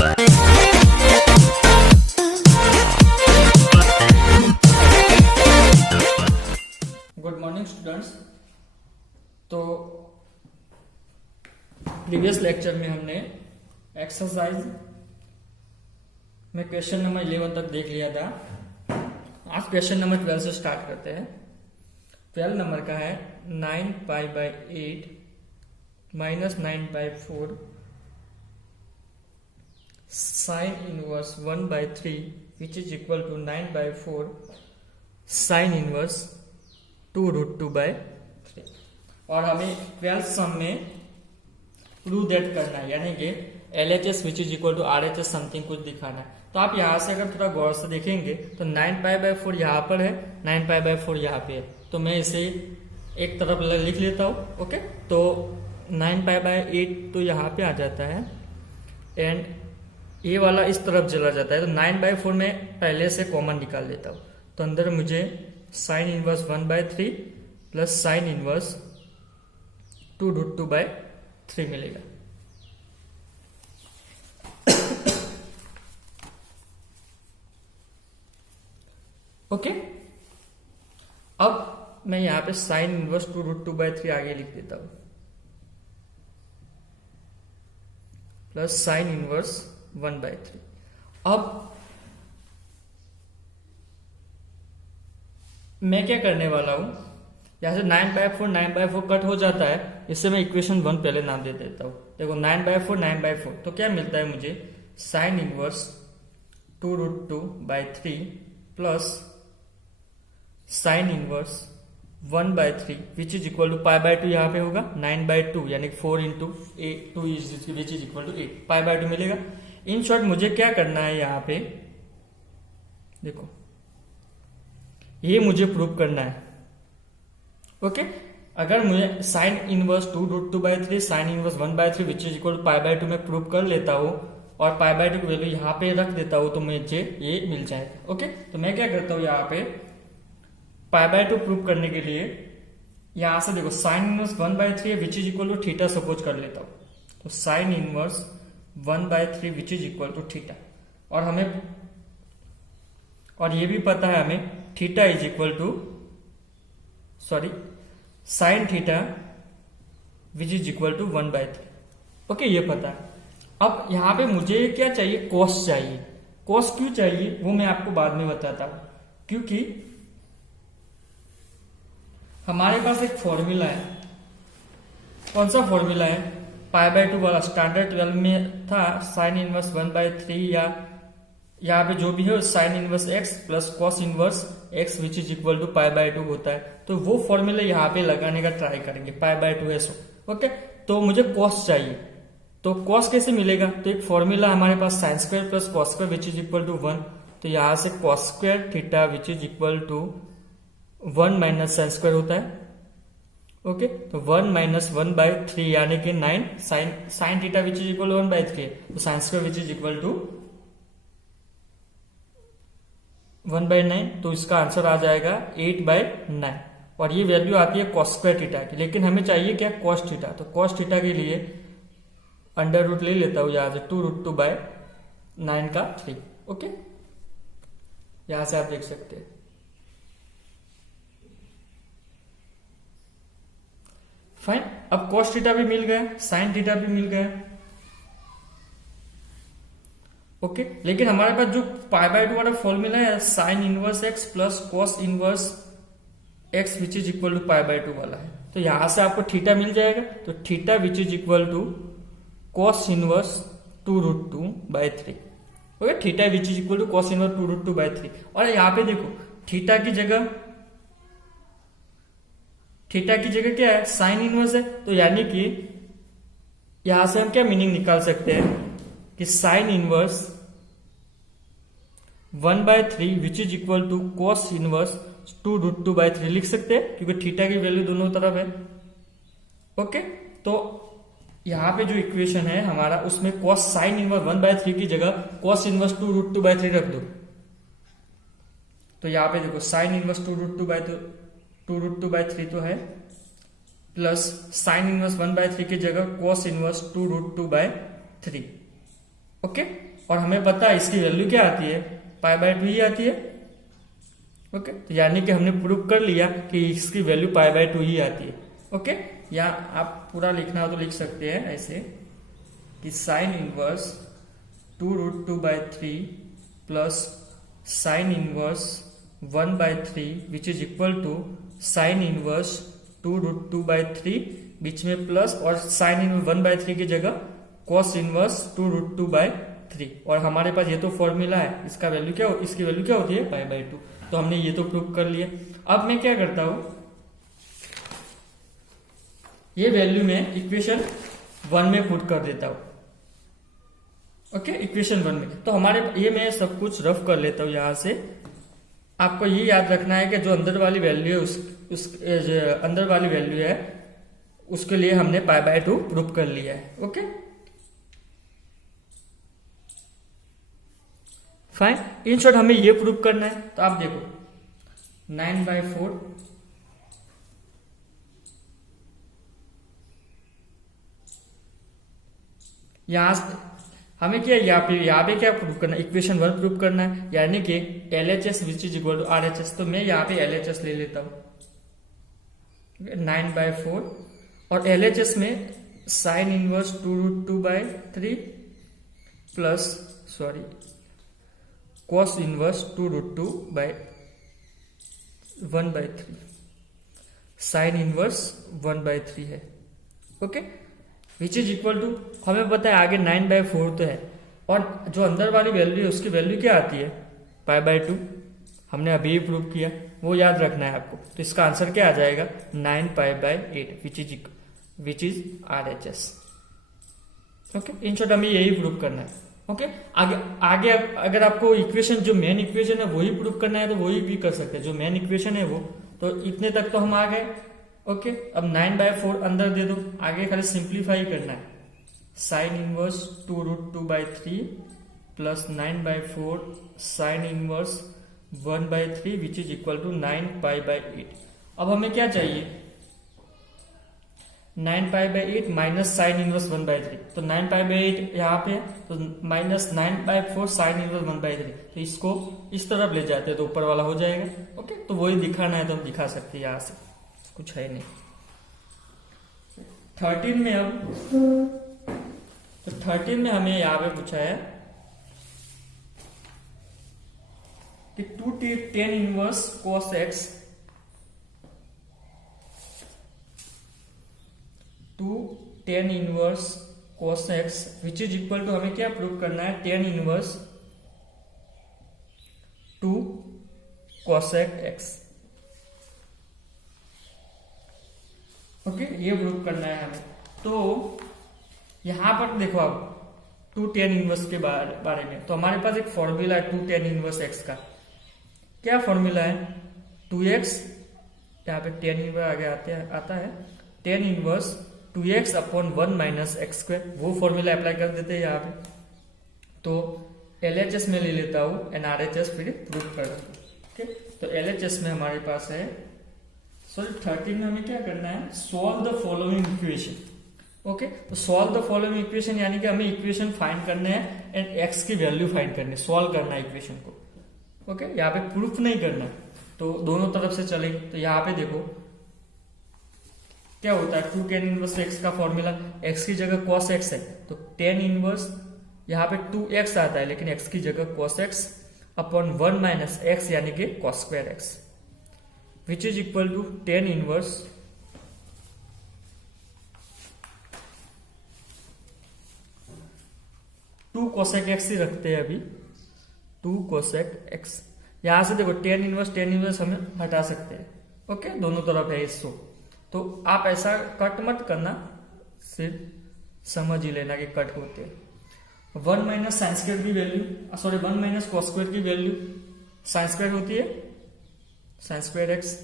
Good morning students. तो previous lecture में हमने एक्सरसाइज में क्वेश्चन नंबर 11 तक देख लिया था। आज क्वेश्चन नंबर 12 से स्टार्ट करते हैं। 12 नंबर का है 9π/8 minus 9/4 sine inverse 1/3 which is equal to 9/4 sine inverse 2√2/3। और हमें 12th सम में प्रूव दैट करना है, यानी कि LHS which is equal to RHS something कुछ दिखाना है। तो आप यहां से अगर थोड़ा गौर से देखेंगे तो 9π/4 यहाँ पर है, 9π/4 यहाँ पे है। तो मैं इसे एक तरफ लिख लेता हूँ। ओके, तो 9π/8 तो यहाँ पे आ जाता है एंड ये वाला इस तरफ चला जाता है। तो 9/4 में पहले से कॉमन निकाल लेता हूँ। तो अंदर मुझे sine inverse 1/3 plus sine inverse 2√2/3 मिलेगा। ओके, अब मैं यहां पे साइन इनवर्स 2√2/3 आगे लिख देता हूं प्लस साइन इनवर्स 1/3। अब मैं क्या करने वाला हूं, यहां से 9/4 कट हो जाता है, इससे मैं इक्वेशन 1 पहले नाम दे देता हूं। देखो 9/4 तो क्या मिलता है मुझे, sine inverse 2√2/3 plus sine inverse 1/3 which is equal to π/2 यहाँ पे होगा 9/2 यानी 4 × 2 विच इज इक्वल टू 8 π/2 मिलेगा। इन शॉर्ट मुझे क्या करना है, यहाँ पे देखो ये मुझे प्रूव करना है। ओके, अगर मुझे sine inverse 2√2/3 sine inverse 1/3 which is equal to π/2 में प्रूव कर लेता हूं और π/2 की वैल्यू यहाँ पे रख देता हूं तो मुझे ये मिल जाएगा। ओके, तो मैं क्या करता हूं, यहाँ पे π/2 प्रूव करने के लिए यहां से देखो sine inverse 1/3 which is equal to theta suppose कर लेता हूं। तो sine inverse 1/3 which is equal to theta, और ये भी पता है हमें theta is equal to sine theta which is equal to 1/3। Okay, ये पता है। अब यहां पे मुझे क्या चाहिए, कॉस चाहिए। कॉस क्यों चाहिए वो मैं आपको बाद में बताता हूं, क्योंकि हमारे पास एक फॉर्मूला है। कौन सा फॉर्मूला है, π/2 वाला, स्टैंडर्ड 12 में था साइन इनवर्स 1/3 या यहाँ पे जो भी है sine inverse x plus cos inverse x which is equal to π/2 होता है। तो वो फॉर्मूला यहाँ पे लगाने का ट्राई करेंगे, π/2 है सो। ओके, तो मुझे कॉस चाहिए। तो कॉस कैसे मिलेगा, तो एक फॉर्मूला हमारे पास sine square plus cos square which is equal to 1। तो यहां से cos square theta which is equal to 1 minus sine square होता है। ओके, तो 1 माइनस 1/3 यानी कि 9 sine theta which is equal to 1/3 तो sine square which is equal to 1/9। तो इसका आंसर आ जाएगा 8/9 और ये वैल्यू आती है कॉस स्क्वायर थीटा की। लेकिन हमें चाहिए क्या, कॉस थीटा। तो कॉस थीटा के लिए अंडर रूट ले लेता हूं यहां से 2√2/9 का 3। ओके, यहां से आप देख सकते हैं। फाइन, अब कॉस थीटा भी मिल गया, साइन थीटा भी मिल गया। ओके, लेकिन हमारे पास जो π/2 वाला फॉर्मूला है sine inverse x plus cos inverse x which is equal to π/2 वाला है। तो यहां से आपको थीटा मिल जाएगा। तो theta which is equal to cos inverse 2√2/3। Okay, theta which is equal to cos inverse 2√2/3। और यहाँ पे देखो थीटा की जगह क्या है, साइन इनवर्स है। तो यानी कि यहां से हम क्या मीनिंग निकाल सकते हैं कि sine inverse 1/3 which is equal to cos inverse 2√2/3 लिख सकते हैं, क्योंकि थीटा की वैल्यू दोनों तरफ है। ओके, तो यहां पे जो इक्वेशन है हमारा, उसमें कॉस साइन इनवर्स 1/3 की जगह कॉस इनवर्स 2√2/3 रख दो। तो यहां पे देखो साइन इनवर्स 2√2/3 तो है, प्लस साइन इनवर्स 1/3 की जगह कॉस इनवर्स 2√2/3। ओके, और हमें पता है इसकी वैल्यू क्या आती है, पाई बाय 2 ही आती है। ओके, तो यानी कि हमने प्रूव कर लिया कि इसकी वैल्यू पाई बाय 2 ही आती है। ओके, या आप पूरा लिखना हो तो लिख सकते हैं ऐसे कि sine inverse 2√2/3 plus sine inverse 1/3 which is equal to sine inverse 2√2/3 बीच में प्लस और साइन इनवर्स 1/3 की जगह कॉस इनवर्स 2√2/3 और हमारे पास ये तो फॉर्मूला है, इसका वैल्यू क्या इसकी वैल्यू क्या होती है, पाई बाय 2। तो हमने ये तो प्रूव कर लिया। अब मैं क्या करता हूं, ये वैल्यू में इक्वेशन 1 में पुट कर देता हूं। ओके, इक्वेशन 1 में तो हमारे ये मैं सब कुछ रफ कर लेता हूं यहां से। आपको ये याद रखना है कि जो अंदर वाली वैल्यू है उस अंदर वाली वैल्यू है उसके लिए हमने पाई बाय 2 प्रूव कर लिया है। ओके फाइन, इन शॉर्ट हमें ये प्रूव करना है। तो आप देखो 9/4 यहां हमें क्या यहाँ पे क्या प्रूव करना है, इक्वेशन 1 प्रूव करना है, यानी कि LHS which is equal to RHS। तो मैं यहाँ पे LHS ले लेता हूं 9/4 और LHS में sine inverse 2√2/3 plus cos inverse 2√2/1/3 sine inverse 1/3 है। Okay, which is equal to हमें पता है आगे 9/4 तो है और जो अंदर वाली वैल्यू है उसकी वैल्यू क्या आती है, पाई बाय 2। हमने अभी ही प्रूव किया, वो याद रखना है आपको। तो इसका आंसर क्या आ जाएगा, 9π/8 which is RHS। Okay, in short हमें यही प्रूव करना है। ओके, आगे अगर आपको इक्वेशन जो मेन इक्वेशन है वही प्रूव करना है तो वही भी कर सकते हैं, जो मेन इक्वेशन है वो। तो इतने तक तो हम आ गए। ओके, अब 9/4 अंदर दे दो, आगे खाली सिंप्लीफाई करना है। Sine inverse 2√2/3 plus 9/4 sine inverse 1/3 which is equal to 9π/8। अब हमें क्या चाहिए, 9π/8 माइनस साइन इनवर्स 1/3। तो 9π/8 यहाँ पे तो माइनस 9/4 साइन इनवर्स 1/3। तो इसको इस तरफ ले जाते हैं तो ऊपर वाला हो जाएगा। ओके, तो वही दिखाना है तो हम दिखा सकते हैं, यहां से कुछ है नहीं। 13 में अब तो 13 में हमें यहां पे पूछा है कि 2tan inverse cos x 2tan inverse cos x which is equal to हमें क्या प्रूव करना है, tan inverse 2 cos x। Okay, ये प्रूव करना है हमें। तो यहां पर देखो आप 2tan इनवर्स के बारे में, तो हमारे पास एक फॉर्मूला है 2tan इनवर्स x का। क्या फॉर्मूला है, 2x, यहाँ पे tan इनवर्स आगे आता है tan inverse 2x/1 minus x²। वो फॉर्मूला अप्लाई कर देते हैं यहाँ पे। तो LHS में ले लेता हूं एंड RHS फिर प्रूव कर दूंगा। ठीक, तो LHS में हमारे पास है 13 में हमें क्या करना है, solve the following equation. Okay, तो सॉल्व द फॉलोइंग इक्वेशन यानी कि हमें इक्वेशन फाइंड करने हैं एंड x की वैल्यू फाइंड करनी है, सॉल्व करना है इक्वेशन को। ओके, यहाँ पे प्रूफ नहीं करना, तो दोनों तरफ से चलेगी। तो यहाँ पे देखो क्या होता है, 2tan इनवर्स x का फॉर्मूला, x की जगह cos x है तो tan इनवर्स यहाँ पे 2x आता है, लेकिन x की जगह cos x/1 माइनस x यानी कि cos² x which is equal to tan inverse 2 cosec x ही रखते हैं अभी, 2 cosec x। यहां से देखो tan इनवर्स हमें हटा सकते हैं। ओके, दोनों तरफ है इसको, तो आप ऐसा कट मत करना, सिर्फ समझ ही लेना कि कट होते हैं। 1 माइनस साइन स्क्वायर की वैल्यू 1 माइनस cos स्क्वायर की वैल्यू साइन स्क्वायर होती है sine square x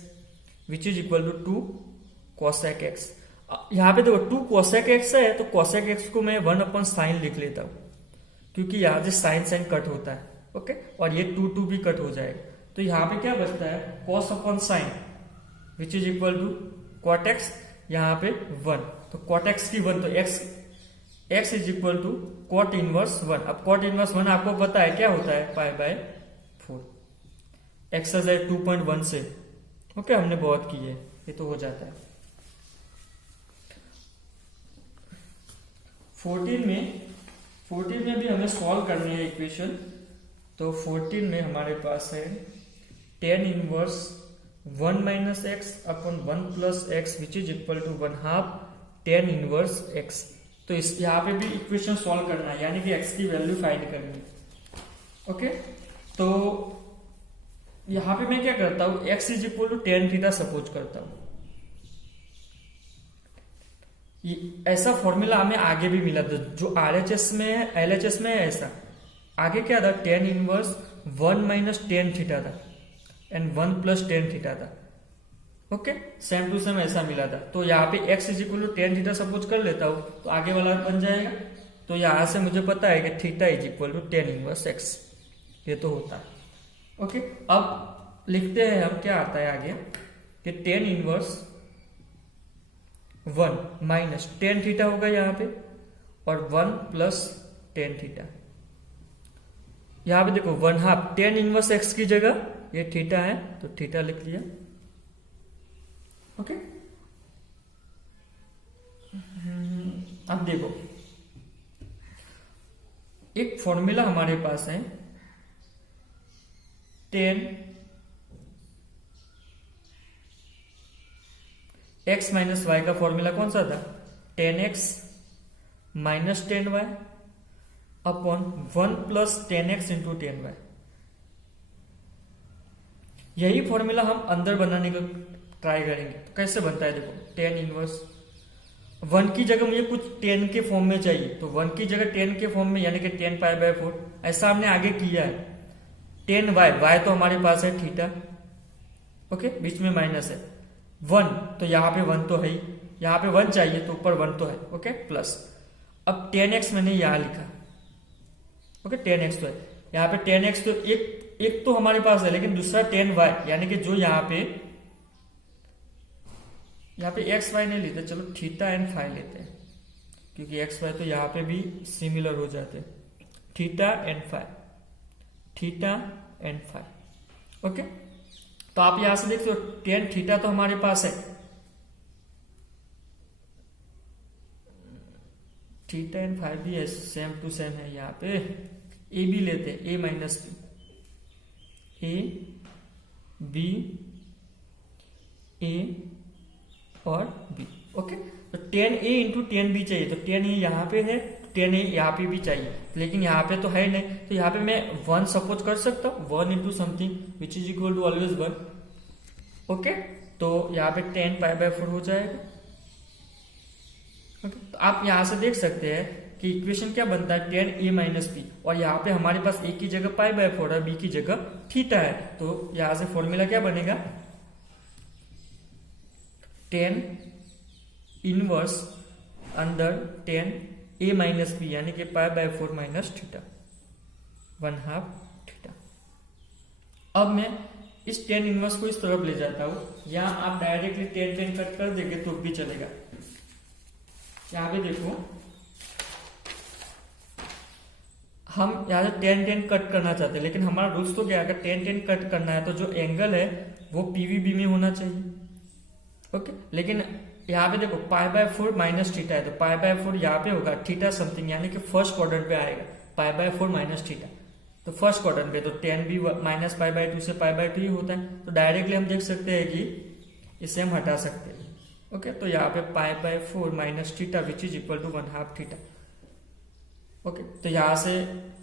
which is equal to 2 cosec x। यहाँ पे देखो 2 cosec x है तो cosec x को मैं 1/sin लिख लेता हूं, क्योंकि यहाँ से साइन कट होता है। ओके, और ये 2 भी कट हो जाएगा। तो यहाँ पे क्या बचता है, cos/sin which is equal to cot x, यहाँ पे 1, तो cot x की 1, तो x x is equal to cot inverse 1। अब कॉट इनवर्स 1 आपको पता है क्या होता है, पाई बाय 4। एक्सरसाइज 2.1 से ओके हमने बहुत की है, ये तो हो जाता है। 14 में भी हमें सॉल्व करनी है इक्वेशन। तो 14 में हमारे पास है tan inverse 1 minus x upon 1 plus x which is equal to 1/2 tan inverse x। तो इस यहाँ पे भी इक्वेशन सॉल्व करना है, यानी कि x की वैल्यू फाइंड करनी है। ओके, तो यहाँ पे मैं क्या करता हूं, x is equal to tan theta suppose करता हूं। ऐसा फॉर्मूला हमें आगे भी मिला था, जो RHS में है, LHS में है ऐसा। आगे क्या था, tan inverse 1 minus tan theta था एंड 1 प्लस tan थीटा था। ओके, सेम टू सेम ऐसा मिला था। तो यहाँ पे x is equal to tan theta suppose कर लेता हूं, तो आगे वाला बन जाएगा। तो यहां से मुझे पता है कि theta is equal to tan inverse x, ये तो होता है। ओके, अब लिखते हैं हम, क्या आता है आगे कि tan inverse 1 minus tan theta होगा यहाँ पे, और 1 प्लस tan थीटा। यहाँ पे देखो 1/2 tan इनवर्स x की जगह ये थीटा है, तो थीटा लिख लिया। ओके, अब देखो एक फॉर्मूला हमारे पास है, tan x माइनस वाई का फॉर्मूला कौन सा था, tan x minus tan y upon 1 plus tan x into tan y। यही फॉर्मूला हम अंदर बनाने का ट्राई करेंगे। तो कैसे बनता है, देखो tan इनवर्स 1 की जगह मुझे कुछ tan के फॉर्म में चाहिए, तो 1 की जगह tan के फॉर्म में, यानी कि tan पाई बाय 4 ऐसा हमने आगे किया है। tan y तो हमारे पास है थीटा, ओके, बीच में माइनस है 1, तो यहाँ पे 1 तो है ही, यहाँ पे 1 चाहिए तो ऊपर 1 तो है, ओके, प्लस। अब tan x मैंने यहाँ लिखा, ओके, tan x तो है यहाँ पे, tan x तो एक तो हमारे पास है, लेकिन दूसरा tan y, यानी कि जो यहाँ पे एक्स वाई नहीं लेते, चलो थीटा एंड फाई लेते हैं, क्योंकि एक्स वाई तो यहाँ पे भी सिमिलर हो जाते हैं। Theta and phi, okay. तो आप यहां से देखते हो tan थीटा तो हमारे पास है, थीटा एंड फाई भी है, सेम टू सेम है। यहाँ पे ए बी लेते हैं, ए माइनस बी, ए बी ए और बी, ओके। तो tan a into tan b चाहिए, तो tan a यहाँ पे है, tan a यहाँ पे भी चाहिए, लेकिन यहाँ पे तो है नहीं, तो यहाँ पे मैं 1 सपोज कर सकता हूँ, 1 into something which is equal to always 1, okay. तो यहाँ पे tan पाई बाय 4 हो जाएगा, ओके। तो आप यहाँ से देख सकते हैं कि इक्वेशन क्या बनता है, tan a माइनस बी, और यहाँ पे हमारे पास a की जगह पाई बाय 4 है, b की जगह थीटा है, तो यहाँ से फॉर्मूला क्या बनेगा, tan इनवर्स अंदर tan a माइनस बी, यानी कि पाई बाय 4 माइनस थीटा 1/2 थीटा। अब मैं इस tan इनवर्स को इस तरफ ले जाता हूं, या आप डायरेक्टली tan कट कर देंगे तो भी चलेगा। यहाँ पे देखो हम यहाँ से tan कट करना चाहते हैं, लेकिन हमारा रूल्स तो क्या है, अगर tan कट करना है तो जो एंगल है वो PVB में होना चाहिए, ओके। लेकिन यहाँ पे देखो पाई बाय 4 माइनस थीटा है, तो पाई बाय 4 यहाँ पे होगा थीटा समथिंग, यानी कि फर्स्ट क्वाड्रेंट पे आएगा, पाई बाय 4 माइनस थीटा, तो फर्स्ट क्वाड्रेंट पे, तो tan भी माइनस पाई बाय 2 से पाई बाय 2 ही होता है। तो डायरेक्टली हम देख सकते हैं कि इसे हम हटा सकते हैं, ओके। तो यहाँ पे pi by 4 minus theta which is equal to 1/2 theta, okay. तो यहाँ से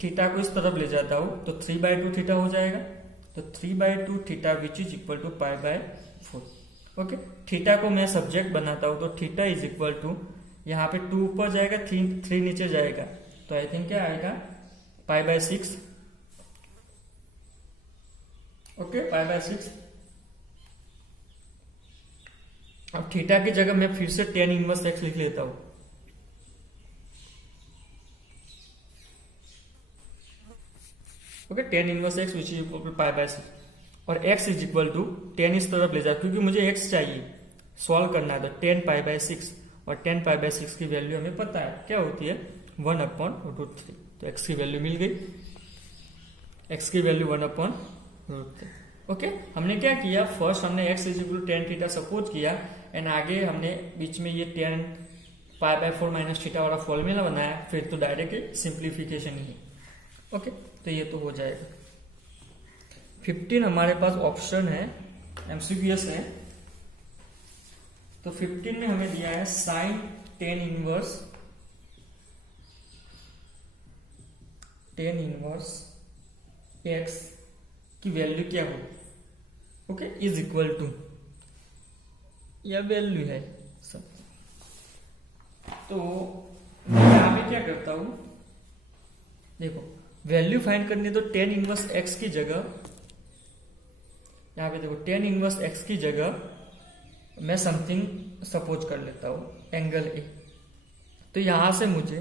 थीटा को इस तरफ ले जाता हूँ, तो 3/2 थीटा हो जाएगा, तो 3/2 theta which is equal to pi by 4, okay. Theta को मैं सब्जेक्ट बनाता हूं, तो थीटा इज इक्वल टू, यहाँ पे 2 ऊपर जाएगा, 3 नीचे जाएगा, तो आई थिंक क्या आएगा, पाई बाय 6, ओके, पाई बाय 6। अब थीटा की जगह मैं फिर से tan इनवर्स x लिख लेता हूं, okay, tan inverse x which is equal to pi by 6, और x is equal to tan इस तरफ ले जाए, क्योंकि मुझे x चाहिए सॉल्व करना है, तो tan पाई बाय 6 और 10 पाई बाय 6 की वैल्यू हमें पता है क्या होती है 1/√3। तो x की वैल्यू मिल गई, x की वैल्यू 1/√3। ओके, हमने क्या किया, फर्स्ट हमने x = tan थीटा सपोज किया एंड आगे हमने बीच में ये 10 पाई बाय 4 माइनस थीटा वाला फॉर्मूला बनाया, फिर तो डायरेक्ट सिंप्लीफिकेशन ही। ओके, तो ये तो हो जाएगा। 15 हमारे पास ऑप्शन है, MCQS है। तो 15 में हमें दिया है साइन tan इनवर्स x की वैल्यू क्या हो, ओके, इज इक्वल टू, यह वैल्यू है सब। तो मैं यहां पे क्या करता हूं, देखो वैल्यू फाइंड करनी है तो tan इनवर्स x की जगह, यहां पे देखो tan इनवर्स x की जगह मैं समथिंग सपोज कर लेता हूं एंगल ए। तो यहां से मुझे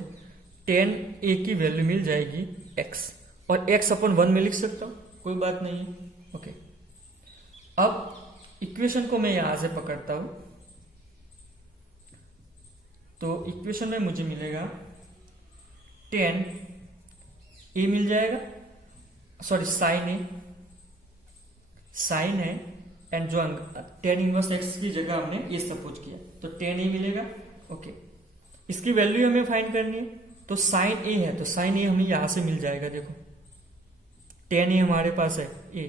tan a की वैल्यू मिल जाएगी x, और x/1 में लिख सकता हूं, कोई बात नहीं है। ओके, अब इक्वेशन को मैं यहां से पकड़ता हूं, तो इक्वेशन में मुझे मिलेगा tan a मिल जाएगा, सॉरी साइन है एंड जो tan इनवर्स x की जगह हमने ये सपोज किया तो tan a मिलेगा। ओके, इसकी वैल्यू हमें फाइंड करनी है, तो साइन a है तो साइन a हमें यहां से मिल जाएगा। देखो tan a हमारे पास है a,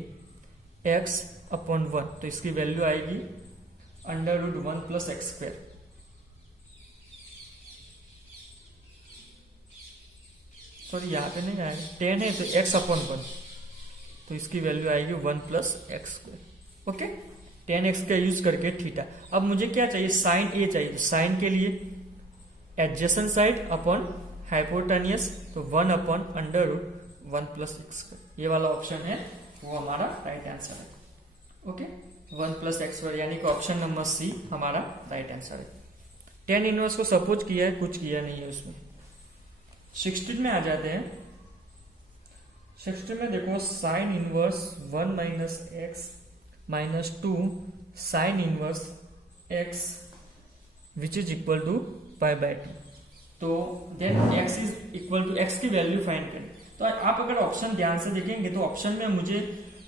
x/1, तो इसकी वैल्यू आएगी √1 + x²। सॉरी यहाँ पे नहीं आएगा, tan है तो x/1, तो इसकी वैल्यू आएगी 1 + x²। ओके, tan x का यूज करके थीटा। अब मुझे क्या चाहिए, साइन a चाहिए। साइन के लिए एडजेसेंट साइड अपॉन हाइपोटेनियस, तो 1/√1 + x², ये वाला ऑप्शन है वो हमारा राइट आंसर है। ओके, 1 + x², यानी कि ऑप्शन नंबर सी हमारा राइट आंसर है। tan इनवर्स को सपोज किया है, कुछ किया नहीं है उसमें। 16 में आ जाते हैं। 16 में देखो sine inverse 1 - x - 2 sine inverse x which is equal to π/2। तो then x is equal to, x की वैल्यू फाइंड करें। तो आप अगर ऑप्शन ध्यान से देखेंगे तो ऑप्शन में मुझे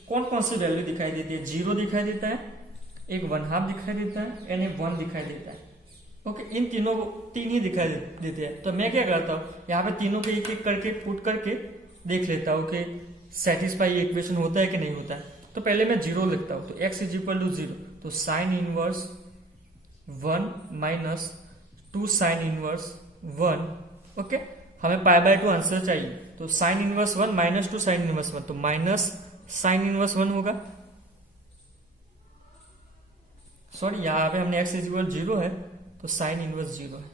कौन कौन सी वैल्यू दिखाई देती है, 0 दिखाई देता है, एक 1/2 दिखाई देता है एंड एक 1 दिखाई देता है। ओके, इन तीनों को 3 ही दिखाई देते हैं। तो मैं क्या करता हूँ, यहाँ पे तीनों को एक एक करके पुट करके देख लेता हूँ कि सेटिस्फाई इक्वेशन होता है कि नहीं होता है। तो पहले मैं 0 लिखता हूँ, तो x = 0, तो sine inverse 1 - 2 sine inverse 1। Okay, हमें π/2 आंसर चाहिए, तो साइन इनवर्स 1 - 2 साइन इनवर्स 1, तो माइनस साइन इनवर्स 1 होगा। सॉरी, यहाँ पे हमने x = 0 है तो साइन इनवर्स 0 है।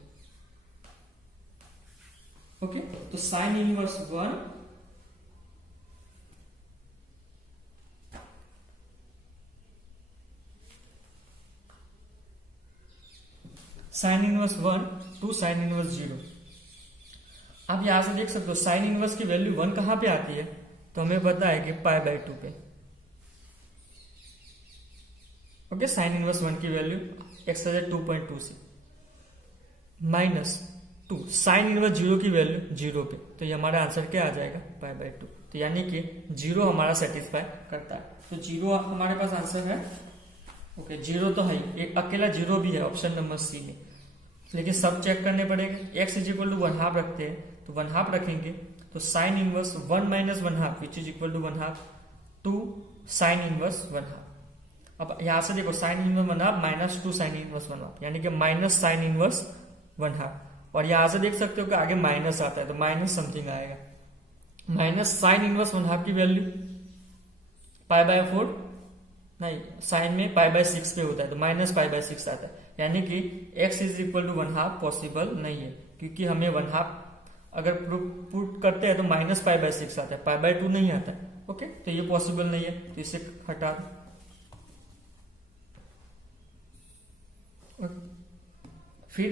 ओके, तो sine inverse 1 sine inverse 1 2 sine inverse 0। आप यहां से देख सकते हो साइन इनवर्स की वैल्यू 1 कहां पे आती है, तो हमें पता है कि π/2 पे। ओके, साइन इनवर्स 1 की वैल्यू x 2.2 -2 साइन इनवर्स 0 की वैल्यू 0 पे, तो ये हमारा आंसर क्या आ जाएगा π/2। तो यानी कि 0 हमारा सेटिस्फाई करता है, तो 0 हमारे पास आंसर है। ओके, 0 तो है, एक अकेला 0 भी है ऑप्शन नंबर सी में, लेकिन सब चेक करने पड़ेंगे। x = 1/2 रखते हैं तो 1/2 रखेंगे, तो sine inverse 1 - 1/2 which is equal to 1/2 2 sine inverse 1/2। अब यहां से देखो साइन इनवर्स 1/2 - 2 साइन इनवर्स 1/2, यानी कि माइनस साइन इनवर्स 1/2। और यहां से देख सकते हो कि आगे माइनस आता है तो माइनस समथिंग आएगा। माइनस साइन इनवर्स 1/2 की वैल्यू π/4 नहीं, साइन में π/6 पे होता है तो माइनस π/6 आता है, यानी कि x = 1/2 पॉसिबल नहीं है, क्योंकि हमें 1/2 अगर पुट करते हैं तो माइनस π/6 आता है, π/2 नहीं आता है। ओके, तो ये पॉसिबल नहीं है, तो इसे हटा दो। फिर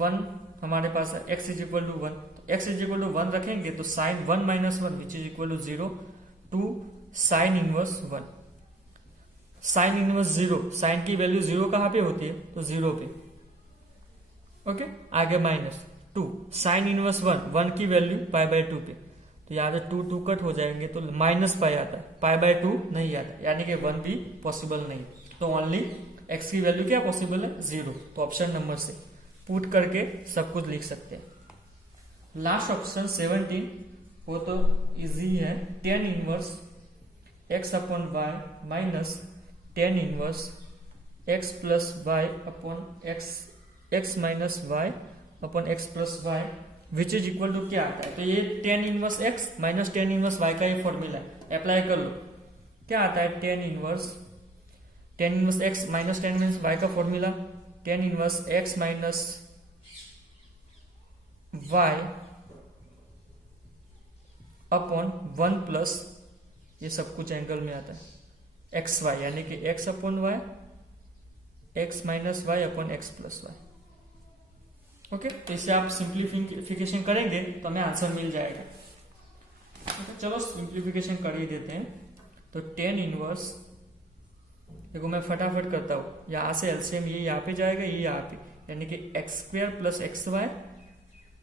1 हमारे पास है, x = 1, तो x = 1 रखेंगे तो sine 1 - 1 which is equal to 0 2 sine inverse 1। Sine inverse 0, sine की वैल्यू 0 कहां पे होती है, तो 0 पे। ओके, आगे माइनस 2 साइन इनवर्स 1 की वैल्यू पाई बाय 2 पे, तो यहाँ पे 2 कट हो जाएंगे तो माइनस पाई आता है, पाई बाय 2 नहीं आता, यानी कि 1 भी पॉसिबल नहीं। तो ओनली x की वैल्यू क्या पॉसिबल है, 0। तो ऑप्शन नंबर से पुट करके सब कुछ लिख सकते हैं। लास्ट ऑप्शन 17, वो तो इजी है, tan inverse x upon y minus tan inverse x plus y upon x minus y upon x plus y which is equal to क्या आता है, तो ये tan inverse x minus tan inverse y का ये formula है, apply कर लो। क्या आता है, tan inverse x minus tan inverse y का formula, tan inverse x minus y upon 1 plus ये सब कुछ एंगल में आता है एक्स वाई, यानी कि x upon y, x minus y upon x plus y. Okay, तो इससे आप सिंप्लीफिकेशन करेंगे तो हमें आंसर मिल जाएगा। okay, चलो सिंप्लीफिकेशन कर ही देते हैं। तो tan इनवर्स, देखो मैं फटाफट करता हूँ, यहाँ से एलसीएम ये यहाँ पे जाएगा, ये यहाँ पे, यानी कि x square plus x y,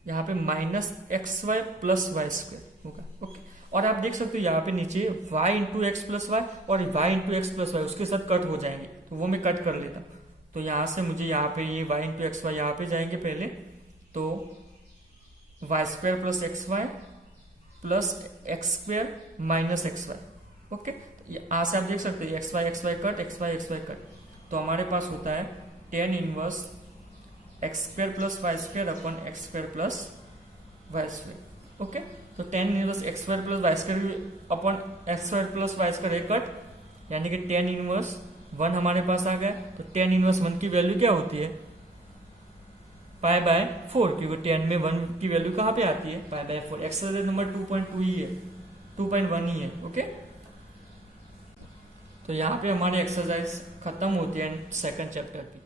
यहाँ पे minus x y plus y square होगा। ओके, और आप देख सकते हो यहाँ पे नीचे y into x plus y और y into x plus y उसके साथ कट हो जाएंगे, तो वो मैं कट कर लेता हूँ। तो यहाँ से मुझे यहाँ पे ये y इंटू एक्स वाई यहाँ पे जाएंगे पहले, तो y square plus x y plus x square minus x y. Okay, यहाँ से आप देख सकते हैं x y cut, x y cut, तो हमारे पास होता है tan inverse x square plus y square upon x square plus y square. Okay, तो tan inverse x square plus y square upon x square plus y square cut, यानी कि tan inverse 1 हमारे पास आ गया। तो tan इनवर्स 1 की value क्या होती है, पाई बाय 4, क्योंकि tan में 1 की वैल्यू कहाँ पे आती है, पाई बाय 4। एक्सरसाइज नंबर 2.2 ही है, 2.1 ही है। ओके, तो यहाँ पे हमारी एक्सरसाइज खत्म होती है सेकंड चैप्टर की।